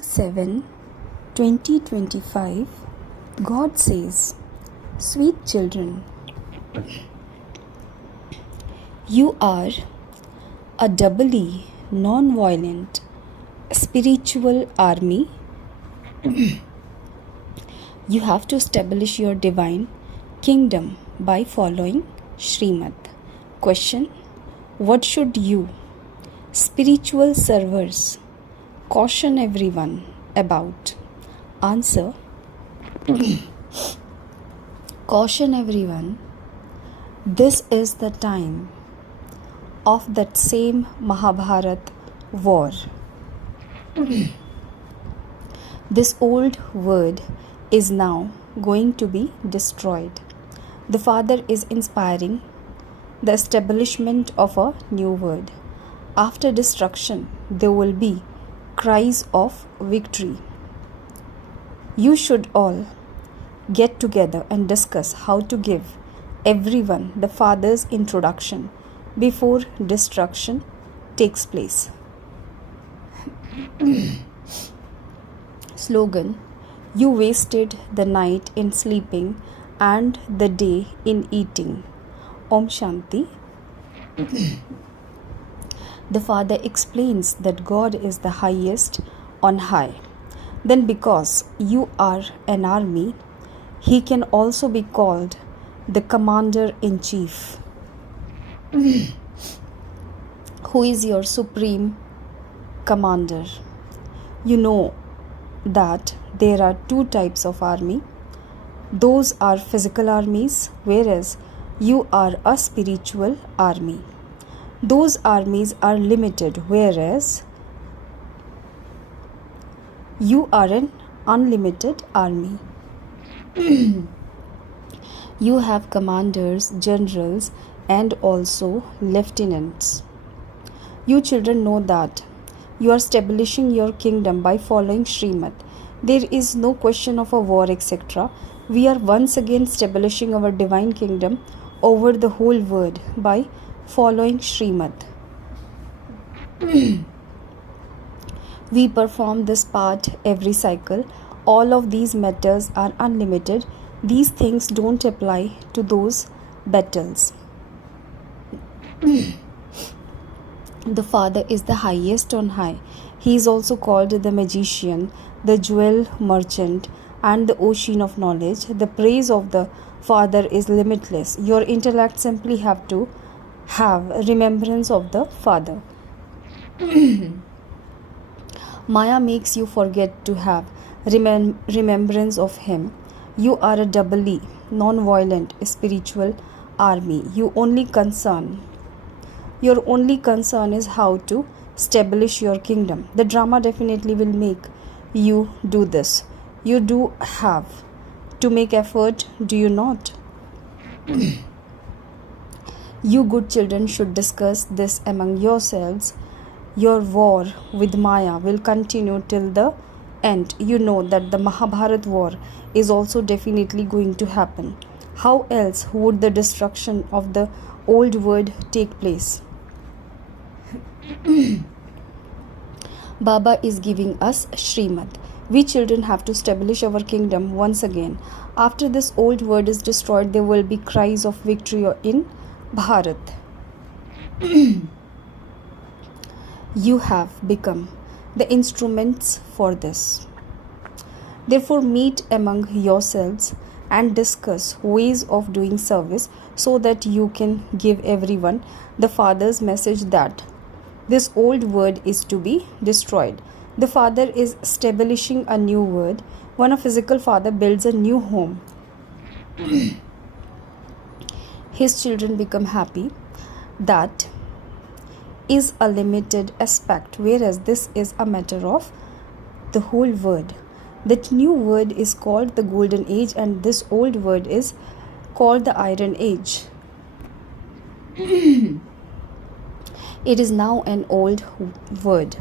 7 2025 God says, "Sweet children, you are a doubly non-violent spiritual army. You have to establish your divine kingdom by following Srimad." Question: what should you, spiritual servers, caution everyone about? Answer: caution everyone, this is the time of that same Mahabharat war. This old word is now going to be destroyed. The Father is inspiring the establishment of a new word. After destruction, there will be cries of victory. You should all get together and discuss how to give everyone the Father's introduction before destruction takes place. Slogan: you wasted the night in sleeping and the day in eating. Om Shanti. The Father explains that God is the highest on high. Then, because you are an army, He can also be called the Commander-in-Chief, who is your supreme commander. You know that there are two types of army. Those are physical armies, whereas you are a spiritual army. Those armies are limited, whereas you are an unlimited army. You have commanders, generals, and also lieutenants. You children know that you are establishing your kingdom by following Srimad. There is no question of a war, etc. We are once again establishing our divine kingdom over the whole world by following Srimad. We perform this part every cycle. All of these matters are unlimited. These things don't apply to those battles. The Father is the highest on high. He is also called the magician, the jewel merchant, and the ocean of knowledge. The praise of the Father is limitless. Your intellect simply have to have remembrance of the Father. Maya makes you forget to have remembrance of Him. You are a doubly non-violent spiritual army. Your only concern is how to establish your kingdom. The drama definitely will make you do this. You do have to make effort, do you not? You good children should discuss this among yourselves. Your war with Maya will continue till the end. You know that the Mahabharat war is also definitely going to happen. How else would the destruction of the old world take place? Baba is giving us Srimad. We children have to establish our kingdom once again. After this old world is destroyed, there will be cries of victory in Bharat. You have become the instruments for this. Therefore, meet among yourselves and discuss ways of doing service so that you can give everyone the Father's message that this old word is to be destroyed. The Father is establishing a new word. When a physical father builds a new home, his children become happy. That is a limited aspect, whereas this is a matter of the whole word. That new word is called the golden age, and this old word is called the iron age. It is now an old word.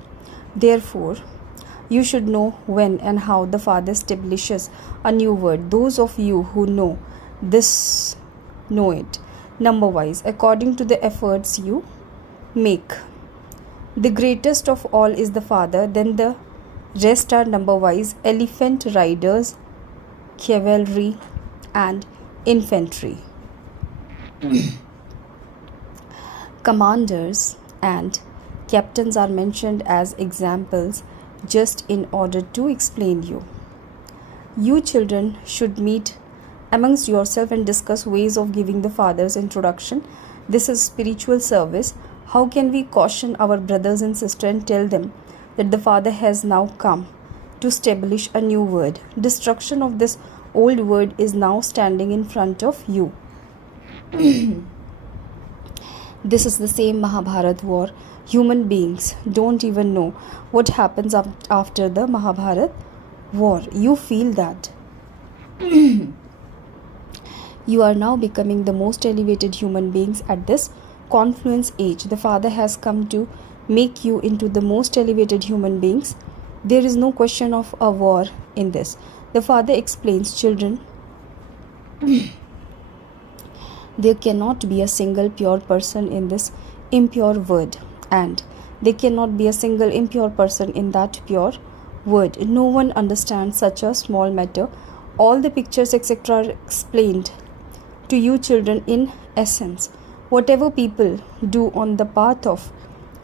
Therefore, you should know when and how the Father establishes a new word. Those of you who know this, know it number-wise, according to the efforts you make. The greatest of all is the Father, then the Rest are number wise: elephant riders, cavalry, and infantry. Commanders and captains are mentioned as examples just in order to explain you. You children should meet amongst yourself and discuss ways of giving the father's introduction. This is spiritual service. How can we caution our brothers and sisters and tell them that the father has now come to establish a new word? Destruction of this old word is now standing in front of you. This is the same Mahabharat war. Human beings don't even know what happens after the Mahabharat war. You feel that. You are now becoming the most elevated human beings at this confluence age. The Father has come to make you into the most elevated human beings. There is no question of a war in this. The Father explains, children, there cannot be a single pure person in this impure word, and there cannot be a single impure person in that pure word. No one understands such a small matter. All the pictures etc. are explained to you children in essence. Whatever people do on the path of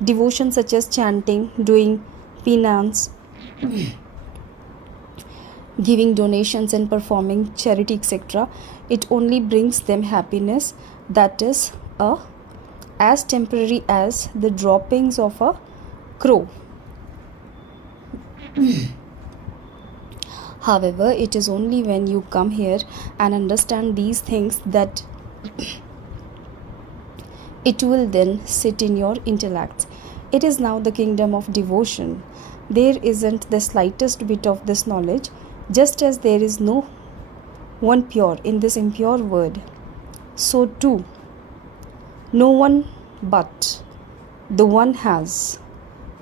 devotion, such as chanting, doing penance, giving donations and performing charity etc., it only brings them happiness that is as temporary as the droppings of a crow. However, it is only when you come here and understand these things that it will then sit in your intellect. It is now the kingdom of devotion. There isn't the slightest bit of this knowledge, just as there is no one pure in this impure word. So too, no one but the one has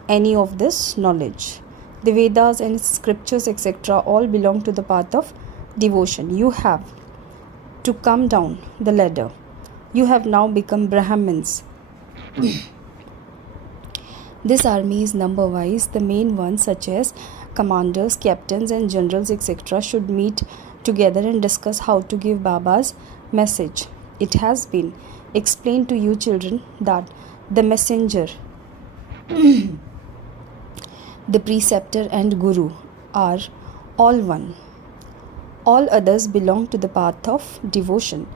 any of this knowledge. The Vedas and scriptures etc. all belong to the path of devotion. You have to come down the ladder. You have now become Brahmins. This army is number wise. The main ones such as commanders, captains and generals etc. should meet together and discuss how to give Baba's message. It has been explained to you children that the messenger, the preceptor and guru are all one. All others belong to the path of devotion.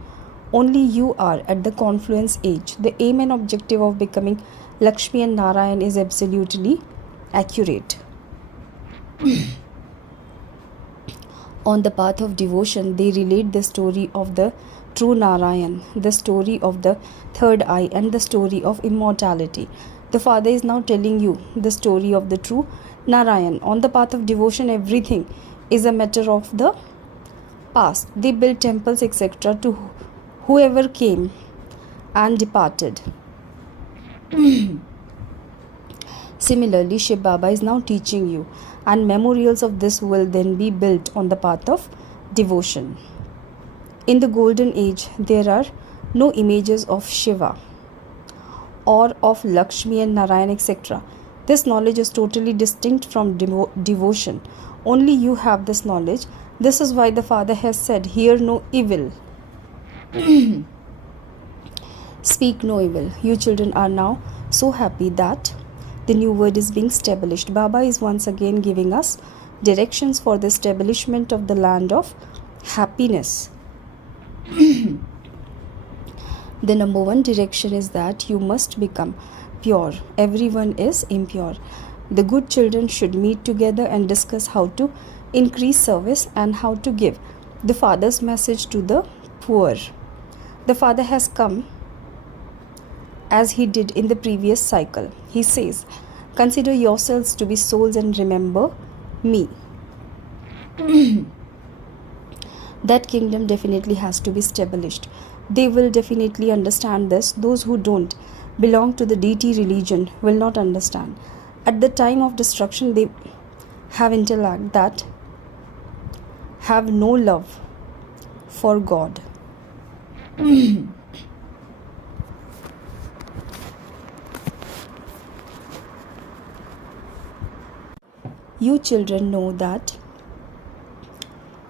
Only you are at the confluence age. The aim and objective of becoming Lakshmi and Narayan is absolutely accurate. On the path of devotion, they relate the story of the true Narayan, the story of the third eye and the story of immortality. The Father is now telling you the story of the true Narayan. On the path of devotion, everything is a matter of the past. They built temples etc. to whoever came and departed. Similarly, Shiv Baba is now teaching you, and memorials of this will then be built on the path of devotion. In the golden age, there are no images of Shiva or of Lakshmi and Narayan etc. This knowledge is totally distinct from devotion. Only you have this knowledge. This is why the Father has said, hear no evil. Speak no evil. You children are now so happy that the new word is being established. Baba is once again giving us directions for the establishment of the land of happiness. The number one direction is that you must become pure. Everyone is impure. The good children should meet together and discuss how to increase service and how to give the Father's message to the poor. The Father has come as he did in the previous cycle. He says, consider yourselves to be souls and remember me. That kingdom definitely has to be established. They will definitely understand this. Those who don't belong to the deity religion will not understand. At the time of destruction, they have intellect that have no love for God. You children know that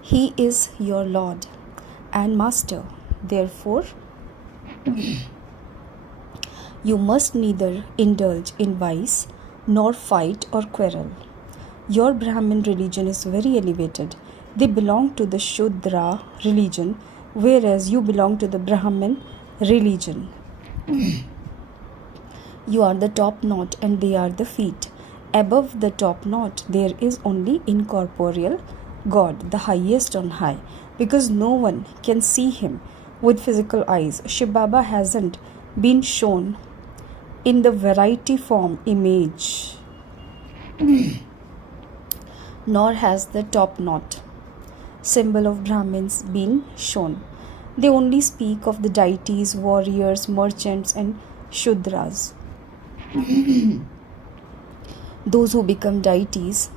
He is your Lord and Master. Therefore, you must neither indulge in vice nor fight or quarrel. Your Brahmin religion is very elevated. They belong to the Shudra religion, whereas you belong to the Brahmin religion. You are the top knot and they are the feet. Above the top knot, there is only incorporeal God, the highest on high, because no one can see Him with physical eyes. Shiv Baba hasn't been shown in the variety form image, nor has the top knot symbol of Brahmins been shown. They only speak of the deities, warriors, merchants, and Shudras. Those who become deities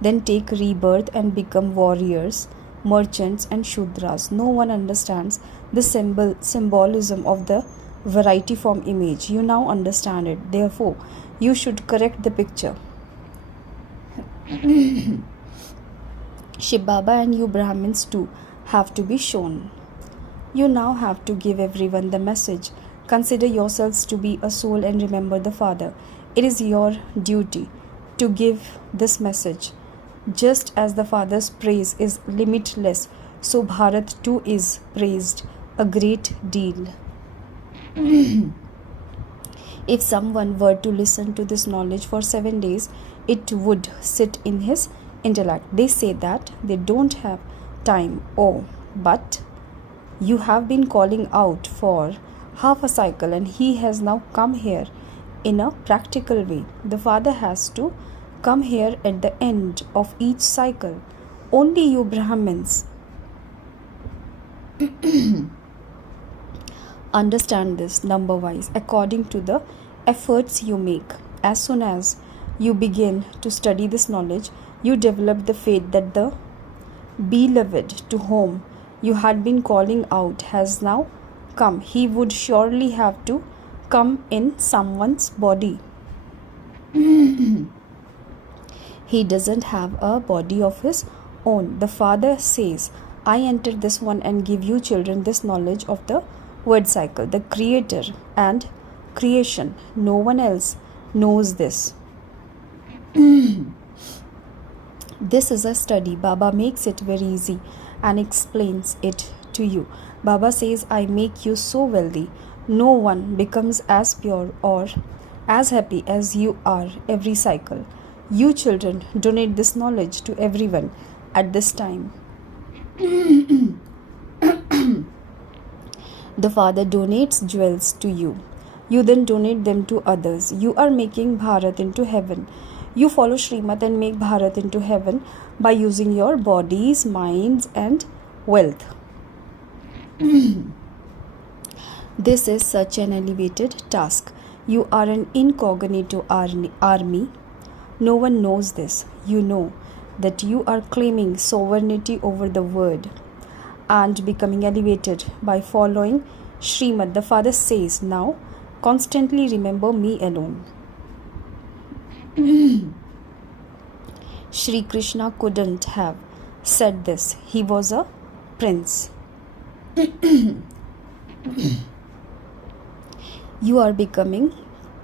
then take rebirth and become warriors, merchants, and Shudras. No one understands the symbolism of the variety form image. You now understand it. Therefore, you should correct the picture. Shiv Baba and you Brahmins too have to be shown. You now have to give everyone the message. Consider yourselves to be a soul and remember the Father. It is your duty to give this message. Just as the Father's praise is limitless, so Bharat too is praised a great deal. If someone were to listen to this knowledge for 7 days, it would sit in his intellect. They say that they don't have time. Oh, but you have been calling out for half a cycle and he has now come here in a practical way. The Father has to come here at the end of each cycle. Only you Brahmins understand this number wise according to the efforts you make. As soon as you begin to study this knowledge, you develop the faith that the beloved to whom you had been calling out has now come. He would surely have to come in someone's body. He doesn't have a body of his own. The Father says, I enter this one and give you children this knowledge of the word cycle, the creator and creation. No one else knows this. This is a study. Baba makes it very easy and explains it to you. Baba says, I make you so wealthy. No one becomes as pure or as happy as you are every cycle. You children donate this knowledge to everyone at this time. The Father donates jewels to you. You then donate them to others. You are making Bharat into heaven. You follow Srimad and make Bharat into heaven by using your bodies, minds, and wealth. This is such an elevated task. You are an incognito army. No one knows this. You know that you are claiming sovereignty over the word and becoming elevated by following Srimad. The Father says, now constantly remember me alone. Shri Krishna couldn't have said this. He was a prince. You are becoming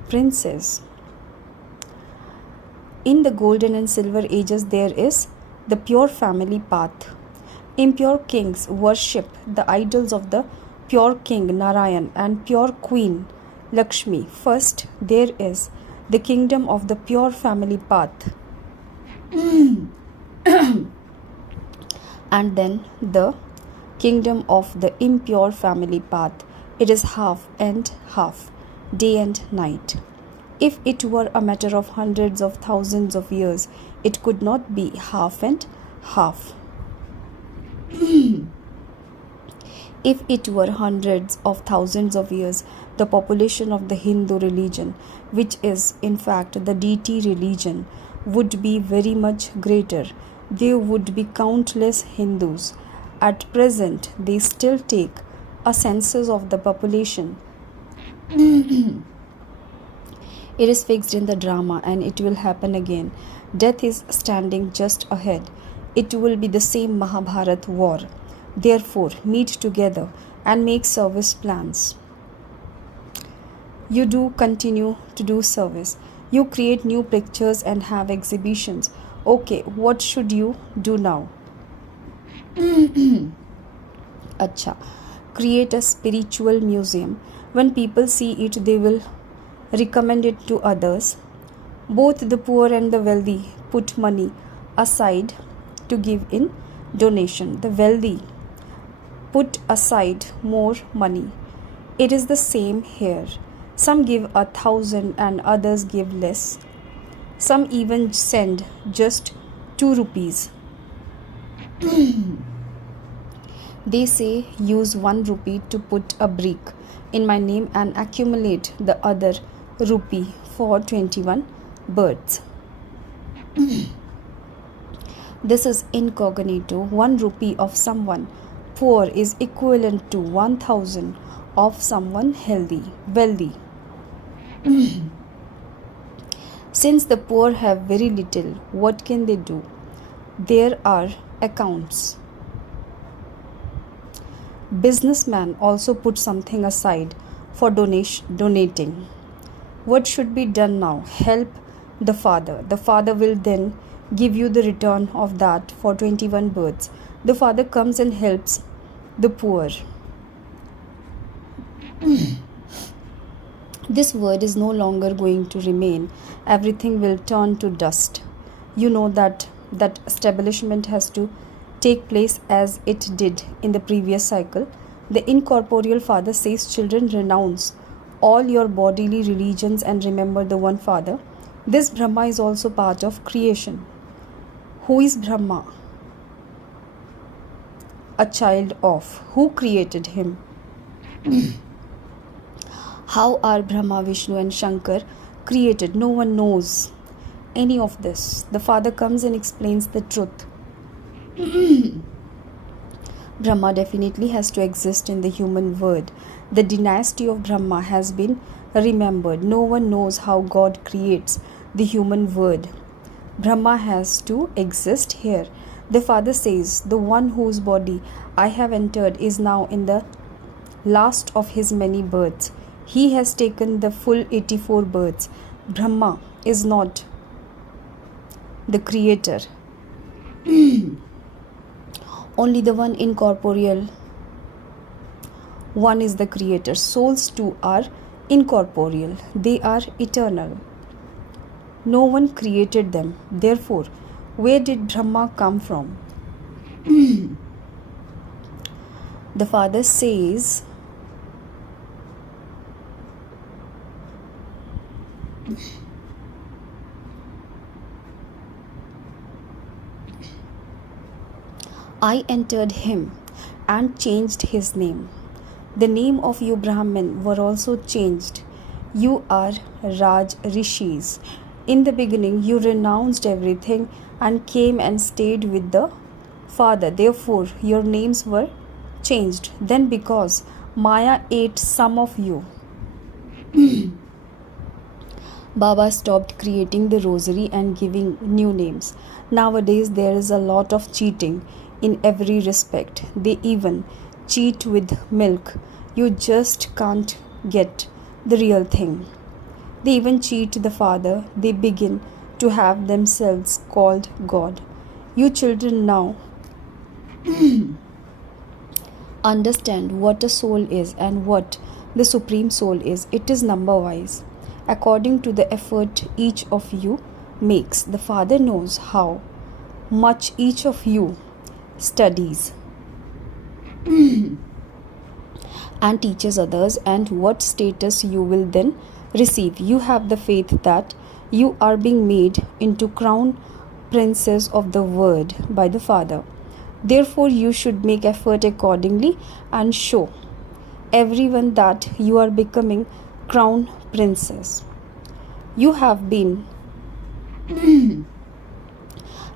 princes. In the golden and silver ages, there is the pure family path. Impure kings worship the idols of the pure king Narayan and pure queen Lakshmi. First, there is the kingdom of the pure family path. And then the kingdom of the impure family path. It is half and half, day and night. If it were a matter of hundreds of thousands of years, it could not be half and half. If it were hundreds of thousands of years, the population of the Hindu religion, which is in fact the deity religion, would be very much greater. There would be countless Hindus. At present, they still take a census of the population. It is fixed in the drama and it will happen again. Death is standing just ahead. It will be the same Mahabharat war. Therefore, meet together and make service plans. You do continue to do service. You create new pictures and have exhibitions. Okay, what should you do now? Acha. Create a spiritual museum. When people see it, they will recommend it to others. Both the poor and the wealthy put money aside to give in donation. The wealthy put aside more money. It is the same here. Some give 1,000 and others give less. Some even send just 2 rupees. They say use 1 rupee to put a brick in my name and accumulate the other rupee for 21 births. This is incognito. 1 rupee of someone poor is equivalent to 1,000 of someone wealthy. Since the poor have very little, what can they do? There are accounts. Businessman also put something aside for donating. What should be done now? Help the father. The father will then give you the return of that for 21 births. The father comes and helps the poor. This word is no longer going to remain. Everything will turn to dust. You know that establishment has to take place as it did in the previous cycle. The incorporeal father says, children, renounce all your bodily religions and remember the one father. This Brahma is also part of creation. Who is Brahma? A child of. Who created him? How are Brahma, Vishnu and Shankar created? No one knows any of this. The father comes and explains the truth. Brahma definitely has to exist in the human world. The dynasty of Brahma has been remembered. No one knows how God creates the human world. Brahma has to exist here. The father says, the one whose body I have entered is now in the last of his many births. He has taken the full 84 births. Brahma is not the creator. Only the one incorporeal one is the creator. Souls too are incorporeal. They are eternal. No one created them. Therefore, where did Brahma come from? The father says, I entered him and changed his name. The name of you Brahmin were also changed. You are Raj Rishis. In the beginning, you renounced everything and came and stayed with the Father. Therefore, your names were changed. Then because Maya ate some of you, Baba stopped creating the rosary and giving new names. Nowadays, there is a lot of cheating in every respect. They even cheat with milk. You just can't get the real thing. They even cheat the Father. They begin to have themselves called God. You children now understand what a soul is and what the Supreme Soul is. It is number-wise. According to the effort each of you makes, the Father knows how much each of you studies and teaches others and what status you will then receive. You have the faith that you are being made into crown princess of the world by the Father. Therefore, you should make effort accordingly and show everyone that you are becoming crown princess. You have been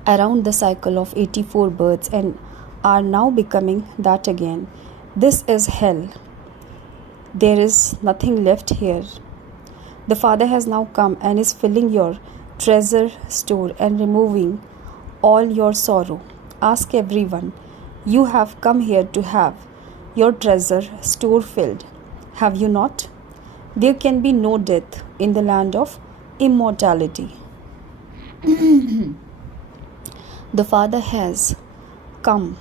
around the cycle of 84 births and are now becoming that again. This is hell. There is nothing left here. The Father has now come and is filling your treasure store and removing all your sorrow. Ask everyone. You have come here to have your treasure store filled. Have you not? There can be no death in the land of immortality. The Father has come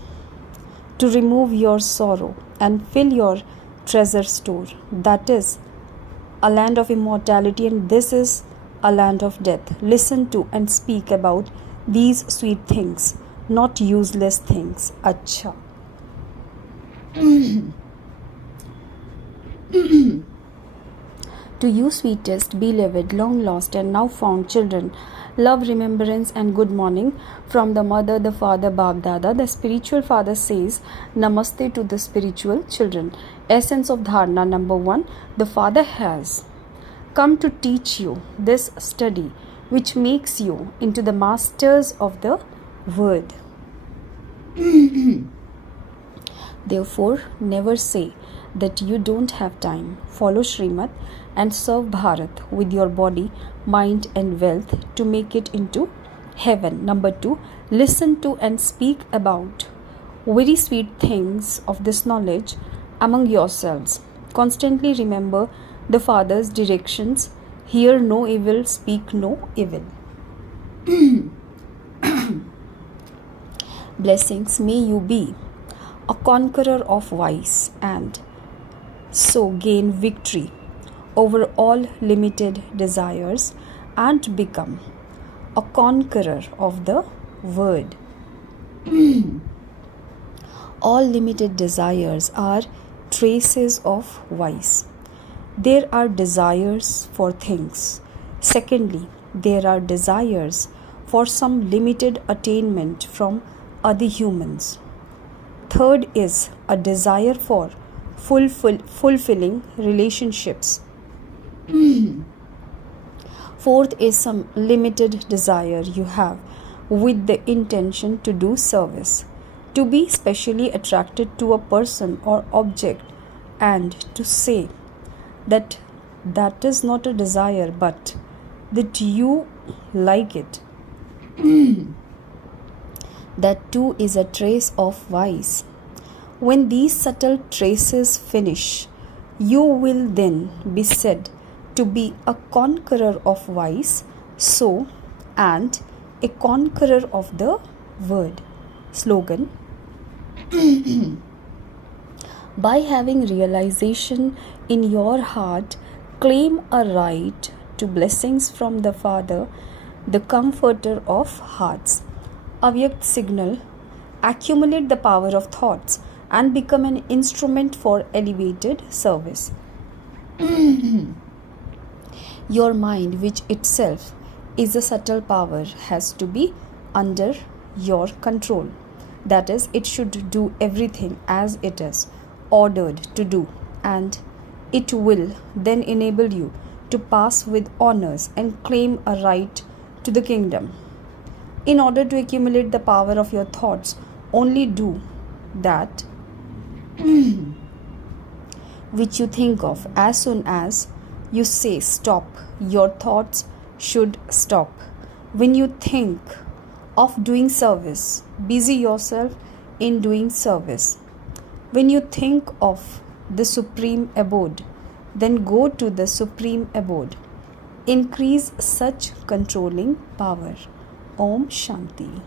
to remove your sorrow and fill your treasure store. That is a land of immortality, and this is a land of death. Listen to and speak about these sweet things, not useless things. Acha. To you, sweetest, beloved, long lost, and now found children, love, remembrance, and good morning from the mother, the father, Bab Dada. The spiritual father says Namaste to the spiritual children. Essence of Dharana number 1. The Father has come to teach you this study which makes you into the masters of the word. Therefore, never say that you don't have time. Follow Srimad and serve Bharat with your body, mind and wealth to make it into heaven. Number 2, listen to and speak about very sweet things of this knowledge among yourselves. Constantly remember the Father's directions. Hear no evil, speak no evil. Blessings, may you be a conqueror of vice and so gain victory over all limited desires and become a conqueror of the word. All limited desires are traces of vice. There are desires for things. Secondly, there are desires for some limited attainment from other humans. Third is a desire for fulfilling relationships. Fourth is some limited desire you have with the intention to do service, to be specially attracted to a person or object, and to say that that is not a desire but that you like it. That too is a trace of vice. When these subtle traces finish, you will then be said to be a conqueror of vice, so, and a conqueror of the word. Slogan. By having realization in your heart, claim a right to blessings from the Father, the comforter of hearts. Avyakt signal. Accumulate the power of thoughts and become an instrument for elevated service. Your mind, which itself is a subtle power, has to be under your control. That is, it should do everything as it is ordered to do, and it will then enable you to pass with honors and claim a right to the kingdom. In order to accumulate the power of your thoughts, only do that which you think of. As soon as you say stop, your thoughts should stop. When you think of doing service, busy yourself in doing service. When you think of the supreme abode, then go to the supreme abode. Increase such controlling power. Om Shanti.